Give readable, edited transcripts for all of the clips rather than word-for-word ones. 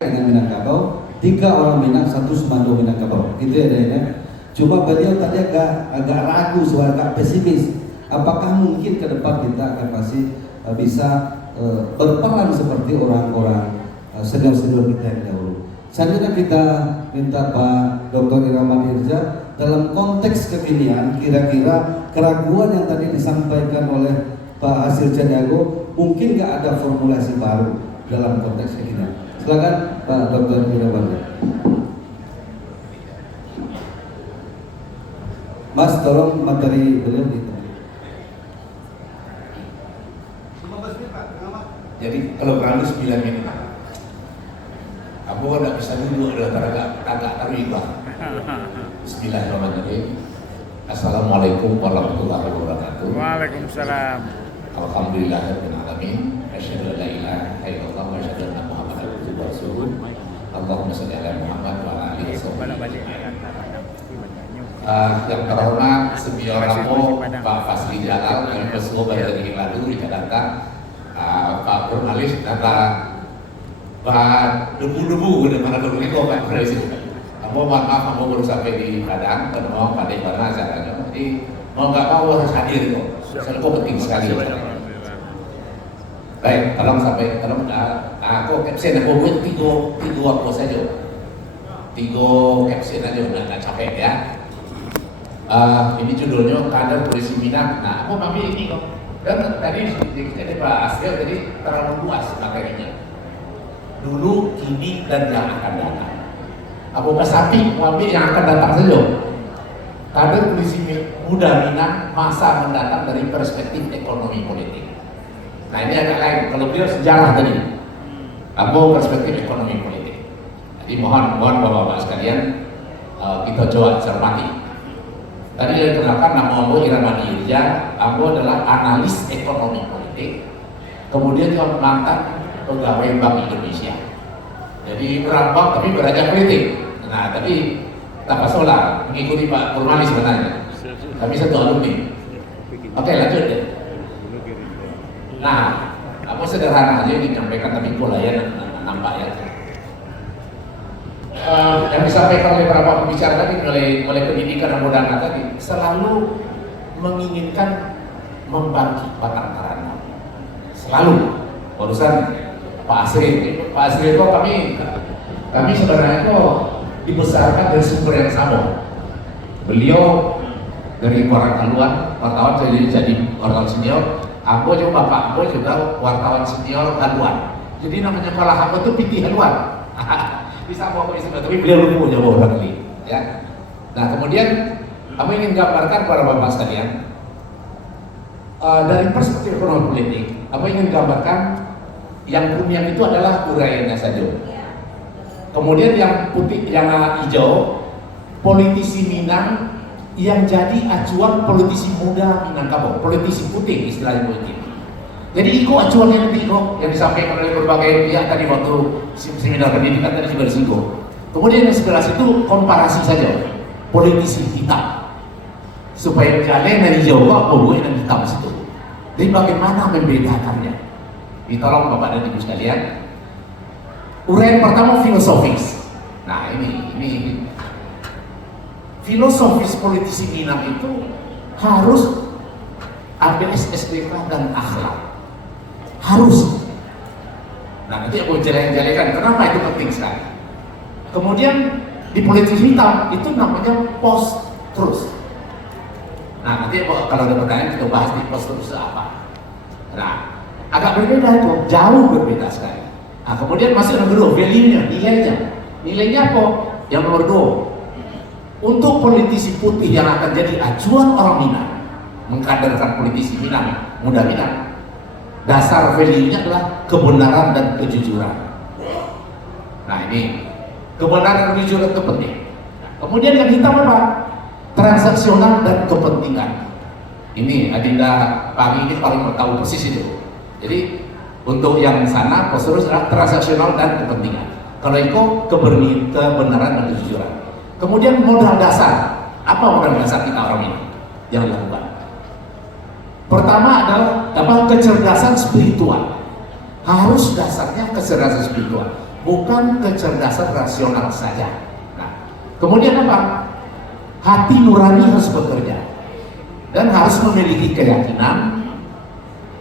dengan Minangkabau, 3 orang Minang, 1 Semando Minangkabau, gitu ya Dana. Cuma beliau tadi agak ragu, agak pesimis. Apakah mungkin ke depan kita akan masih bisa berperan seperti orang-orang senior-senior kita yang dahulu. Selanjutnya kita minta Pak Dr. Iraman Irja dalam konteks kekinian, kira-kira keraguan yang tadi disampaikan oleh Pak Hasil Caniago, mungkin nggak ada formulasi baru dalam konteks kekinian. Silakan Pak Dr. Iraman. Mas, tolong materi beliau itu. Jadi kalau berani 9 menit, aku nggak bisa dulu, agak terlibat. Bismillahirrahmanirrahim. Assalamualaikum warahmatullahi wabarakatuh. Waalaikumsalam. Alhamdulillahirabbil alamin. Asyhadu an la ilaha illallah wa asyhadu anna Muhammadan abduhu wa rasuluh. Allahumma shalli ala Muhammad wa ala alihi wasallam. Yang terhormat senior aku Pak Fasli Jalal, yang bersuara dari lalu di Jakarta. Pak Purnalis kata Pak debu-debu udah mana dulu itu Pak Presiden. Kamu maaf, kamu baru sampai di Padang, mau pada mana acaranya. Jadi mau nggak mau harus hadir kok. Soalnya kok penting sekali. Baik, tolong aku caption aku buat tiga apa saja. 3 caption aja nggak capek ya. Ini judulnya Kader Polisi Minang. Nah, aku ambil ini kok. Dan tadi jadi Pak Asril tadi terlalu luas materinya. Dulu, kini, dan yang akan datang. Abu Kasati mengambil yang akan datang saja. Kader Polisi Muda Minang masa mendatang dari perspektif ekonomi politik. Nah ini agak lain. Kalau beliau sejarah tadi, Abu perspektif ekonomi politik. Jadi mohon bapak-bapak sekalian kita coba cermati. Tadi saya kenalkan nama Abu Iraman Irja. Abu adalah analis ekonomi politik. Kemudian juga mantan pegawai Bank Indonesia. Jadi berambang tapi belajar politik. Nah tapi tak masalah mengikuti Pak Purmali sebenarnya. Kami satu alumni. Oke lanjut deh. Nah, aku sederhana aja disampaikan tapi kolayan nampak ya. Yang disampaikan oleh beberapa pembicara tadi oleh pendidikan dan modal tadi selalu menginginkan membagi batang karana. Selalu. Urusan Pak Asri itu kami sebenarnya kok dibesarkan dari sumber yang sama. Beliau dari orang haluan, wartawan jadi wartawan senior. Aku juga Bapak aku juga wartawan senior haluan. Jadi namanya sekolah aku itu PT haluan. Bisa aku istimewa, tapi beliau lupa jawab orang ini. Ya. Nah kemudian kami ingin gambarkan kepada Bapak sekalian dari perspektif ekonomi politik. Aku ingin gambarkan yang kuning itu adalah uraiannya saja. Kemudian yang putih, yang hijau, politisi Minang yang jadi acuan politisi muda Minangkabau, politisi putih istilahnya politik. Jadi itu acuannya nanti kok yang disampaikan oleh berbagai pihak tadi waktu seminar pendidikan tadi juga disinggung. Kemudian yang sebelah itu komparasi saja, politisi hitam, supaya kalian dari Jawa boleh dan hitam situ. Jadi bagaimana membedakannya? Ditolong Bapak dan Ibu sekalian. Uraian pertama filosofis. Nah ini filosofis politisi Minang itu harus ABS, SDK dan akhlak. Harus. Nah nanti aku jelekan kenapa itu penting sekali. Kemudian di politisi hitam itu namanya post truth. Nah nanti kalau ada pertanyaan kita bahas di post truth apa. Nah agak berbeda itu, jauh berbeda sekali. Nah kemudian masuk nomor 2, value-nya, nilainya apa? Yang nomor 2, untuk politisi putih yang akan jadi acuan orang Minang, mengkaderkan politisi Minang, muda Minang, dasar value-nya adalah kebenaran dan kejujuran. Nah ini kebenaran dan kejujuran itu penting. Kemudian yang hitam apa? Transaksional dan kepentingan. Ini Adinda pagi ini paling tahu persis itu. Jadi untuk yang sana terus adalah transaksional dan kepentingan. Kalau itu kebenaran dan kejujuran. Kemudian modal dasar. Apa modal dasar kita orang ini yang dilakukan? Pertama adalah kecerdasan spiritual. Harus dasarnya kecerdasan spiritual. bukan kecerdasan rasional saja. Nah, kemudian apa? Hati nurani harus bekerja dan harus memiliki keyakinan,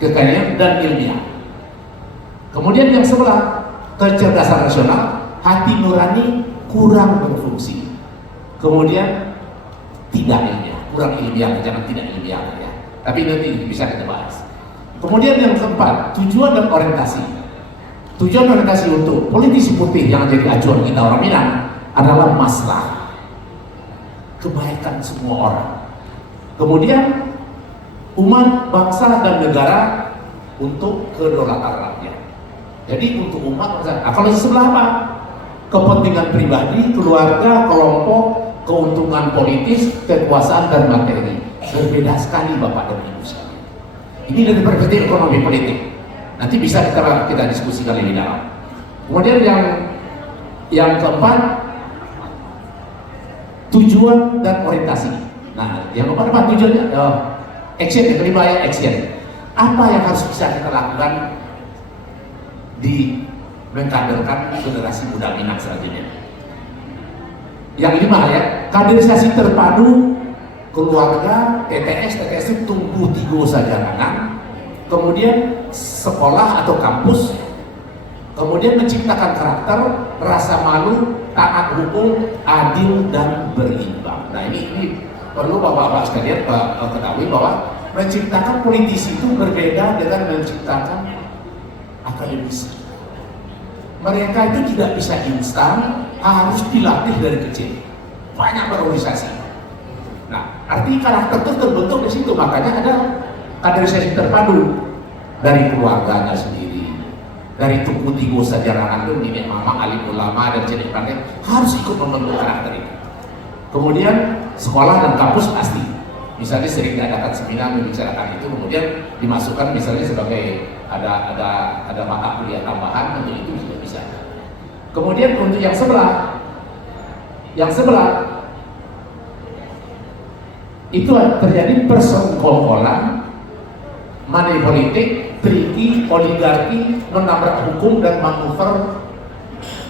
kekayaan dan ilmiah. Kemudian yang sebelah, kecerdasan rasional, hati nurani kurang berfungsi. Kemudian tidak ilmiah, kurang ilmiah, jangan tidak ilmiah ya. Tapi nanti bisa kita bahas. Kemudian yang keempat, tujuan dan orientasi. Tujuan orientasi untuk politisi putih yang jadi acuan kita orang Minang adalah maslahat, kebaikan semua orang. Kemudian umat, bangsa dan negara untuk kedaulatan rakyat. Jadi untuk umat, bangsa. Nah, kalau di sebelah apa? Kepentingan pribadi, keluarga, kelompok, keuntungan politis, kekuasaan dan materi. Berbeda sekali Bapak dan Ibu sekalian. Ini dari perspektif ekonomi politik. Nanti bisa kita diskusikan lebih dalam. Kemudian yang keempat, tujuan dan orientasi. Nah, yang keempat apa tujuannya? Action, yang kelima ya action. Apa yang harus bisa kita lakukan di mengkaderkan generasi muda Minang selanjutnya? Yang kelima ya, kaderisasi terpadu keluarga, TTS itu tumbuh tiga sajarangan, kemudian sekolah atau kampus, kemudian menciptakan karakter, rasa malu, taat hukum, adil dan berimbang. Nah ini perlu bapak-bapak sekalian ketahui bahwa menciptakan politisi itu berbeda dengan menciptakan akademisi. Mereka itu tidak bisa instan, harus dilatih dari kecil, banyak berorganisasi. Nah, arti karakter itu terbentuk di situ, makanya ada kaderisasi terpadu dari keluarganya sendiri, dari tuku tigo sajarangan itu, nenek mama, alim ulama dan celik pandai harus ikut membentuk karakter itu. Kemudian sekolah dan kampus pasti, misalnya sering diadakan seminar membicarakan itu, kemudian dimasukkan misalnya sebagai ada mata kuliah tambahan, untuk itu juga bisa. Kemudian untuk yang sebelah itu terjadi persekongkolan, money politik, triki, oligarki, menabrak hukum dan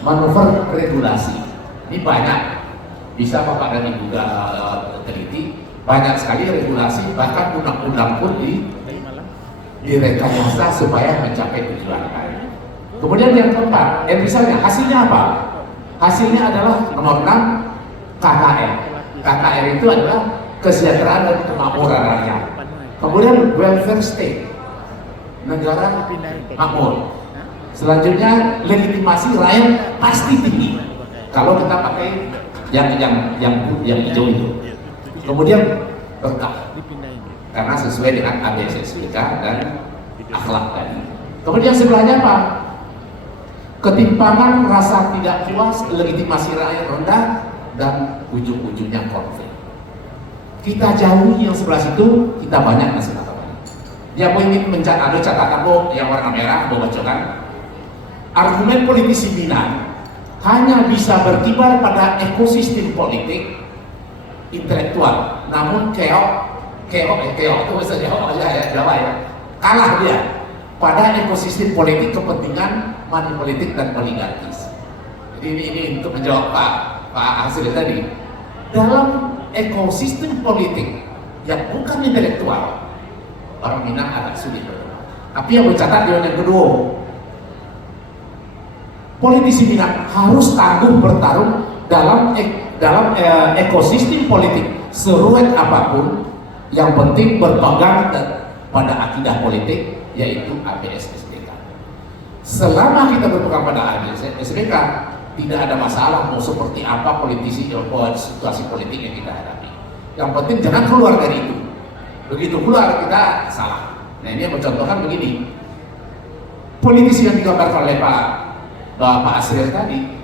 manuver regulasi. Ini banyak, bisa Bapak dan Ibu teliti, banyak sekali regulasi, bahkan undang-undang pun direkayasa supaya mencapai tujuan. Kemudian yang keempat, misalnya hasilnya apa? Hasilnya adalah nomor 6, KKR. KKR itu adalah kesejahteraan dan kemakmuran rakyat. Kemudian welfare state, negara makmur. Selanjutnya legitimasi rakyat pasti tinggi kalau kita pakai yang hijau itu. Kemudian berkah karena sesuai dengan ABSSBK dan akhlak tadi. Kemudian sebelahnya apa? Ketimpangan, rasa tidak puas, legitimasi rakyat rendah, dan ujung-ujungnya konflik. Kita jauhi yang sebelah situ, kita banyak masih lakukan. Dia mau ingin ada catatan yang warna merah, mau bacakan. Argumen politisi Minang hanya bisa berkibar pada ekosistem politik intelektual, namun keok itu bahasa Jawa ya, kalah dia pada ekosistem politik kepentingan money politik dan oligarkis. Jadi ini untuk menjawab Pak Hasil tadi. Dalam ekosistem politik yang bukan intelektual, orang Minang agak sulit berkembang. Tapi yang bercatat di yang kedua, politisi Minang harus tangguh bertarung dalam ekosistem politik seruet apapun, yang penting berpegang pada akidah politik, yaitu ABSSBK. Selama kita berpegang pada ABSSBK, tidak ada masalah mau seperti apa politisi situasi politik yang kita hadapi. Yang penting jangan keluar dari itu. Begitu keluar kita salah. Nah ini yang mencontohkan begini, politisi yang digambarkan oleh Pak Asril tadi,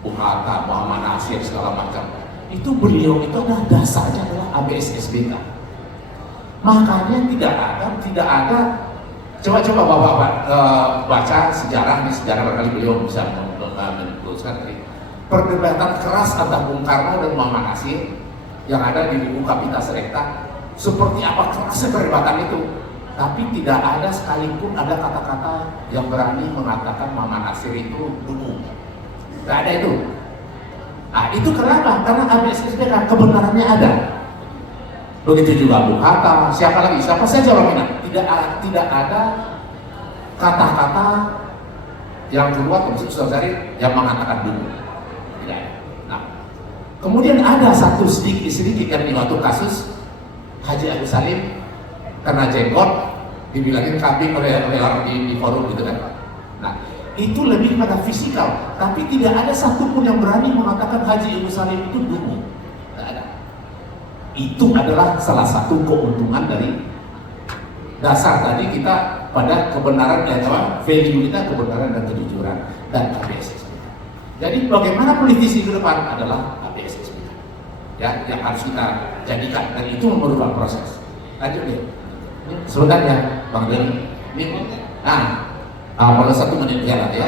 Bung Hatta, Muhammad Nasir segala macam, itu beliau itu adalah dasarnya adalah ABSSBK. Makanya tidak ada. Coba Bapak baca sejarah barangkali beliau bisa menuliskan tadi perdebatan keras antara Bung Karno dan Muhammad Nasir yang ada di buku Kapitas Recta. Seperti apa kerasnya perdebatan itu. tapi tidak ada sekalipun ada kata-kata yang berani mengatakan Maman Nasir itu dungu. Tidak ada itu. Nah itu kenapa? Karena ABSSBK kebenarannya ada. Begitu juga Bung Hatta, siapa lagi? Siapa saja orang Minang. Tidak ada kata-kata yang keluar dari Ustaz Zarif yang mengatakan dungu. Tidak ada. Nah, kemudian ada satu sedikit yang di waktu kasus Haji Agus Salim karena jenggot dibilangin kambing oleh orang di forum gitu kan. Nah itu lebih pada fisikal, tapi tidak ada satupun yang berani mengatakan Haji Agus Salim itu dungu. Tidak ada. Itu adalah salah satu keuntungan dari dasar tadi kita pada kebenaran dan value kita, kebenaran dan kejujuran dan ABSSB. Jadi bagaimana politisi ke depan adalah ABSSB ya, yang harus kita jadikan, dan itu memerlukan proses. Lanjut deh. Sebentar ya, Bang Deni. Pada 1 menit jalan ya.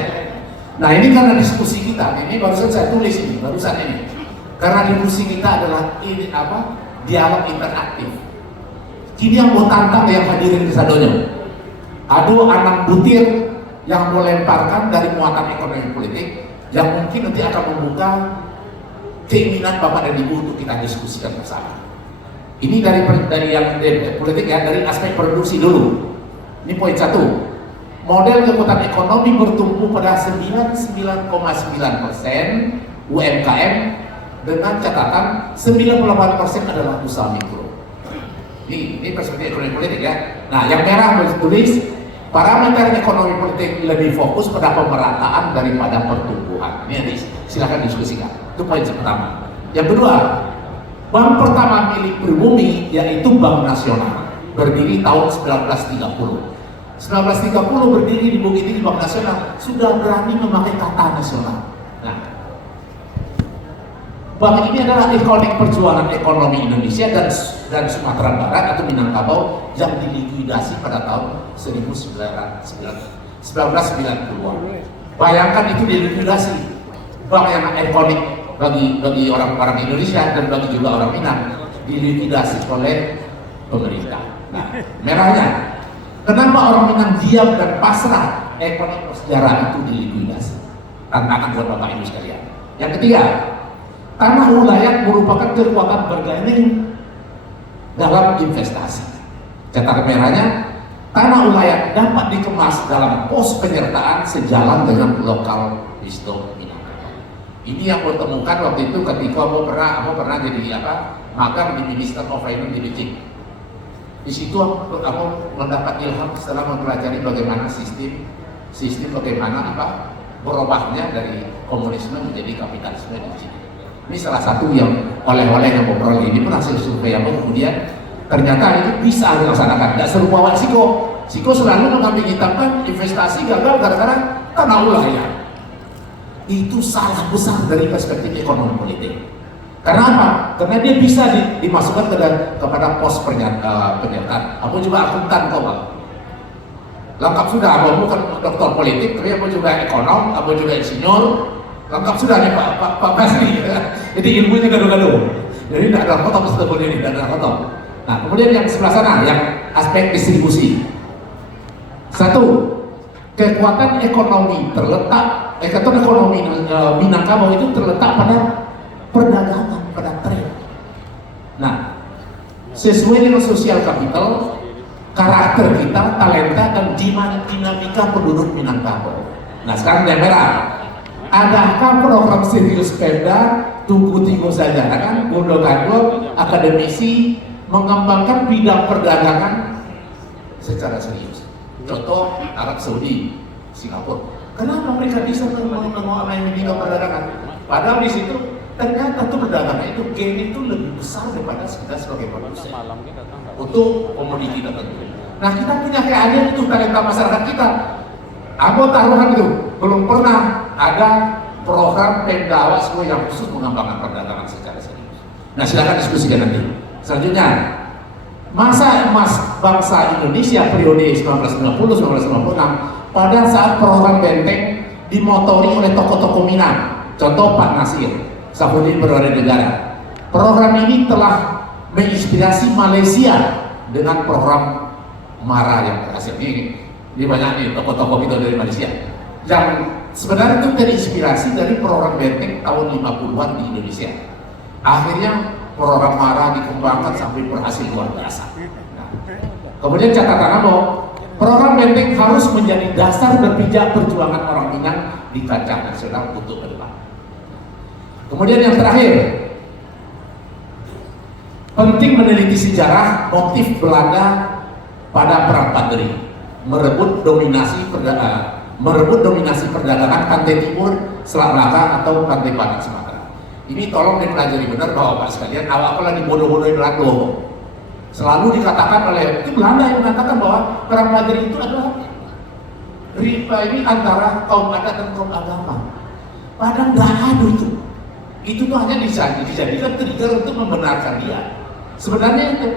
Nah ini karena diskusi kita, ini barusan saya tulis ini, barusan ini. Karena diskusi kita adalah ini apa? Dialog interaktif. Kini yang mau tantang yang hadirin di sadonyo. Ada anak butir yang mau lemparkan dari muatan ekonomi politik yang mungkin nanti akan membuka keinginan Bapak dan Ibu untuk kita diskusikan bersama. Ini dari yang politik ya, dari aspek produksi dulu. Ini poin 1. Model kekuatan ekonomi bertumbuh pada 99,9% UMKM dengan catatan 98% adalah usaha mikro. Ini perspektif ekonomi politik ya. Nah, yang merah bertulis parameter ekonomi politik lebih fokus pada pemerataan daripada pertumbuhan. Ini nanti silakan diskusikan. Itu poin pertama. Yang kedua, bank pertama milik pribumi yaitu Bank Nasional, berdiri tahun 1930. 1930 berdiri di Bukit Tinggi, Bank Nasional sudah berani memakai kata nasional. Nah, bank ini adalah ikonik perjuangan ekonomi Indonesia dan Sumatera Barat atau Minangkabau yang dilikuidasi pada tahun 1990-an. Bayangkan itu dilikuidasi. Bank yang ikonik bagi orang-orang Indonesia dan bagi juga orang Minang dilikuidasi oleh pemerintah. Nah, merahnya, kenapa orang Minang diam dan pasrah ekonomi sejarah itu dilikuidasi? Tantangan buat Bapak Ibu sekalian. Yang ketiga, tanah ulayat merupakan kekuatan bergaining dalam investasi. Catatan merahnya, tanah ulayat dapat dikemas dalam pos penyertaan sejalan dengan lokal wisdom Minangkabau. Ini yang saya temukan waktu itu ketika aku pernah jadi magang di Minister of Finance di Beijing. Di situ aku mendapat ilham setelah mempelajari bagaimana sistem bagaimana berubahnya dari komunisme menjadi kapitalisme di sini. Ini salah satu yang oleh-oleh yang memperoleh ini pun hasil survei yang kemudian ternyata itu bisa dilaksanakan. Tidak serupa Siko. Siko selalu mengambil hitamkan investasi gagal gara-gara tanah ulayat. Itu salah besar dari perspektif ekonomi politik. Karena apa? Karena dia bisa dimasukkan kepada pos pernyataan. Aku juga akuntan kok, Pak. Lengkap sudah, aku bukan dokter politik, tapi aku juga ekonom, aku juga insinyur. Lengkap sudah nih Pak Basri. Jadi ilmunya gaduh-gaduh. Jadi tidak ada potong setelah ini, tidak ada potong. Nah, kemudian yang sebelah sana, yang aspek distribusi. 1. Kekuatan ekonomi Minangkabau itu terletak pada perdagangan, pada trade. Nah, sesuai dengan sosial capital, karakter kita, talenta dan dinamika penduduk Minangkabau. Nah, sekarang yang merah. Adakah program serius Pemda tunggu saja kan? Bondo-bondo akademisi mengembangkan bidang perdagangan secara serius. Contoh Arab Saudi, Singapura. Kenapa mereka bisa menguasai bidang perdagangan? Padahal di situ ternyata tuh perdagangan itu gain itu lebih besar daripada kita sebagai produsen untuk komoditi tertentu. Nah, kita punya keahlian itu talenta masyarakat kita. Aku taruhan itu belum pernah ada program Pemda Awasgo yang khusus mengembangkan perdagangan secara serius. Nah, silakan diskusikan nanti. Selanjutnya, masa emas bangsa Indonesia periode 1990-1996 pada saat program Benteng dimotori oleh tokoh-tokoh Minang. Contoh Pak Nasir, Safudin Berwarga Negara. Program ini telah menginspirasi Malaysia dengan program Mara yang berhasil. Ini banyak nih tokoh-tokoh kita dari Malaysia yang sebenarnya itu terinspirasi dari program benteng tahun 50-an di Indonesia. Akhirnya program Mara dikembangkan sampai berhasil luar biasa. Nah, kemudian catatan apa? Program benteng harus menjadi dasar berpijak perjuangan orang Minang di kancah nasional untuk ke depan. Kemudian yang terakhir, penting meneliti sejarah motif Belanda pada Perang Padri, merebut dominasi perdagangan pantai timur, Selat Melaka atau pantai barat Sumatera. Ini tolong dipelajari benar bahwa Bapak sekalian, awal lagi bodoh-bodohin Belanda. Selalu dikatakan oleh itu Belanda yang mengatakan bahwa Perang Padri itu adalah riba ini antara kaum adat dan kaum agama. Padahal nggak ada itu. Itu tuh hanya dijadikan trigger untuk membenarkan dia. Sebenarnya itu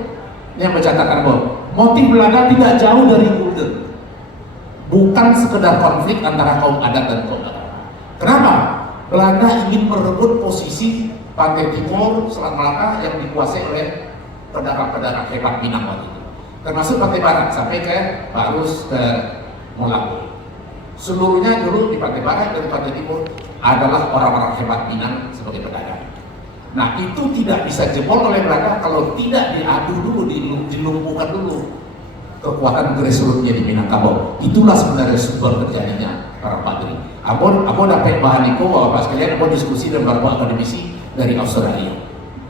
yang mencatatkan bahwa motif Belanda tidak jauh dari Gulden. Bukan sekedar konflik antara kaum adat dan kaum agama. Kenapa? Belanda ingin merebut posisi pantai timur Selat Melaka yang dikuasai oleh pedagang-pedagang hebat Minang waktu itu, termasuk pantai barat sampai ke Barus, ke Molago. Seluruhnya dulu di pantai barat dan pantai timur adalah orang-orang hebat Minang sebagai pedagang. Nah itu tidak bisa jebol oleh Belanda kalau tidak diadu dulu, dilumpuhkan dulu kekuatan grassrootsnya di Minangkabau. Itulah sebenarnya sumber terjadinya Perang Padri. Aku dapat bahan itu Bapak sekalian, aku diskusi dengan beberapa akademisi dari Australia.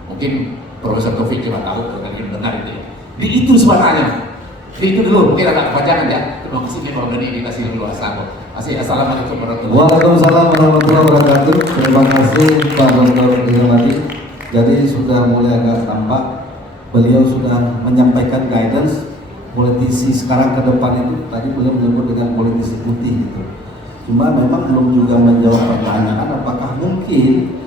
Mungkin Profesor Taufik cuma tahu karena dia mendengar itu. Di itu sebenarnya. Di itu dulu, mungkin agak kepanjangan ya. Terima kasih nih Pak Bani dikasih luas aku. Assalamualaikum warahmatullahi wabarakatuh. Waalaikumsalam warahmatullahi wabarakatuh. Terima kasih Pak Dr. Irmadi. Jadi sudah mulai agak tampak beliau sudah menyampaikan guidance politisi sekarang ke depan itu. Tadi beliau menyebut dengan politisi putih gitu. Cuma memang belum juga menjawab pertanyaan apakah mungkin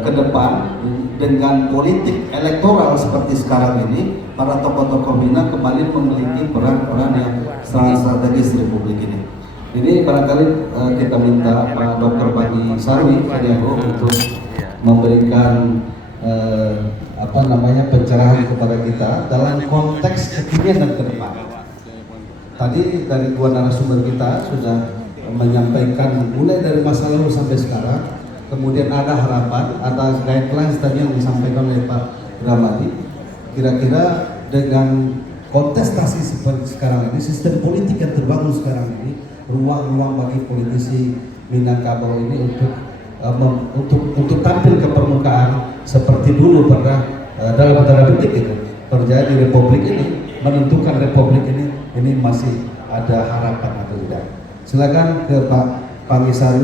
ke depan dengan politik elektoral seperti sekarang ini para tokoh-tokoh Minang kembali memiliki peran-peran yang sangat strategis di Republik ini. Ini barangkali kita minta Pak Dr. Bani Sarwi untuk memberikan pencerahan kepada kita dalam konteks kekinian dan ke depan. Tadi dari dua narasumber kita sudah menyampaikan mulai dari masa lalu sampai sekarang. Kemudian ada harapan, ada guidelines tadi yang disampaikan oleh Pak Ramadi. Kira-kira dengan kontestasi seperti sekarang ini, sistem politik yang terbangun sekarang ini, ruang-ruang bagi politisi Minangkabau ini untuk tampil ke permukaan seperti dulu pernah dalam tanda petik itu terjadi di Republik ini, menentukan Republik ini masih ada harapan atau tidak. Silakan ke Pak Misari.